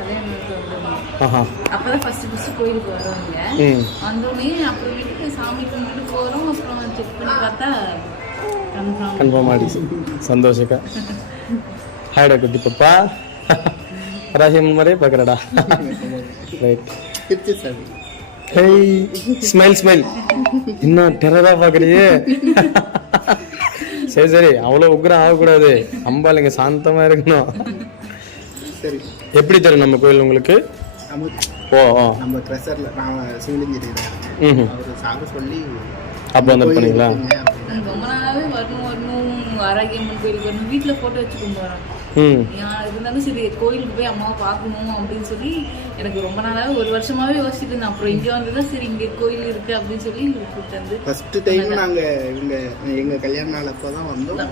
கல்யாணத்துக்கு வந்தோம். ஆஹா. அப்பதான் ஃபர்ஸ்ட் கோயிலுக்கு வருவாங்க. வந்தோடனே அப்புறம் வீட்டுக்கு சாமி கும்பிட்டு போறோம். அப்புறம் செக் பண்ணி பார்த்தா கன்ஃபார்ம் ஆயிடுச்சு. சந்தோஷக்கா. ஹாய்டா குட்டி பாப்பா. ராசியம் மாதிரியே பார்க்குறடா. ரைட். Hey smile smile. இன்னும் டெரரா பார்க்குறியே. சரி சரி, அவ்வளோ உக்ரம் ஆகக்கூடாது. அம்பாளுங்க சாந்தமா இருக்கணும். சரி, எப்படி தரும் நம்ம கோயில் உங்களுக்கு? ஓ ஓ, நம்ம ட்ரெஷர்ல நான் சிவில் இன்ஜினியர். அவர் சாக சொல்லி அப்போ வந்து பண்ணீங்களா? ரொம்ப நாளாவே வரணும் ஆரோக்கியம்மன் கோயிலுக்கு வரணும். வீட்டுல போட்டோ வச்சு கும்பிடுறோம். இருந்தாலும் சரி கோயிலுக்கு போய் அம்மாவை பார்க்கணும் அப்படின்னு சொல்லி எனக்கு ரொம்ப நாளாவே, ஒரு வருஷமாவே யோசிச்சுட்டு இருந்தேன். அப்புறம் இங்கே வந்துதான் சரி இங்கே கோயில் இருக்கு அப்படின்னு சொல்லி கூப்பிட்டு வந்து ஃபர்ஸ்ட் டைம் நாங்க எங்க கல்யாண நாள் அப்பதான் வந்தோம்.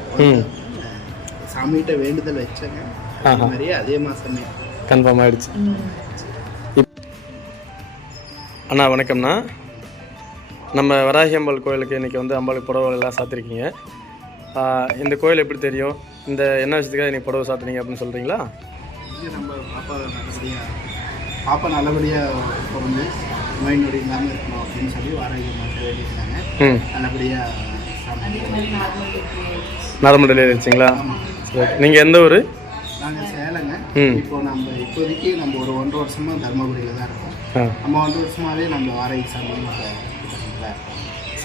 சாமிகிட்ட வேண்டுதல் வச்சேங்க. மாதிரியே அதே மாசமே கன்ஃபார்ம் ஆயிடுச்சு. அண்ணா வணக்கம்ண்ணா. நம்ம வராகி அம்பாள் கோயிலுக்கு இன்றைக்கி வந்து அம்பாளுக்கு புடவை எல்லாம் சாத்திருக்கீங்க. இந்த கோயில் எப்படி தெரியும்? இந்த என்ன விஷயத்துக்காக இன்றைக்கி புடவை சாத்துறீங்க அப்படின்னு சொல்கிறீங்களா? இது நம்ம பாப்பா நல்லபடியாக பிறந்து நோய் நொடி இல்லாமல் இருக்கணும் அப்படின்னு சொல்லி வராகி அம்மாட்ட வேண்டியிருந்தாங்க. நல்லபடியாக நார்மல் டெலிவரி இருந்துச்சிங்களா? நீங்கள் எந்த ஊர்? நாங்கள் சேலங்க. இப்போ நம்ம இப்போதைக்கு நம்ம ஒரு 1.5 வருஷமாக தர்மபுரியில் தான் இருக்கோம். நம்ம 1 வருஷமாகவே நம்ம வாடகை சாமி.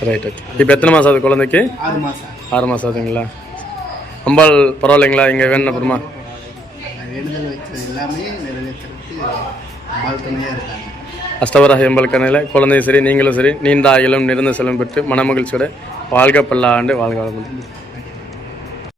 Right okay. இப்போ எத்தனை மாதம் ஆகுது குழந்தைக்கு? 6 மாதம். 6 மாதம் ஆகுதுங்களா? அம்பாள் பரவாயில்லைங்களா? இங்கே வேணும் அப்புறமா வேண்டுதல் வச்சது எல்லாமே நிறைவேற்றுறதுக்கு அம்பாள் துணையாக இருக்காங்க. அஷ்டவராகி அம்பாள் கண்ணையில் குழந்தையும் சரி நீங்களும் சரி நீண்ட ஆயுளும் நிறைந்த செல்வம் பெற்று மனமகிழ்ச்சியோட வாழ்க பல்லாண்டு வாழ்க வளமுடன்.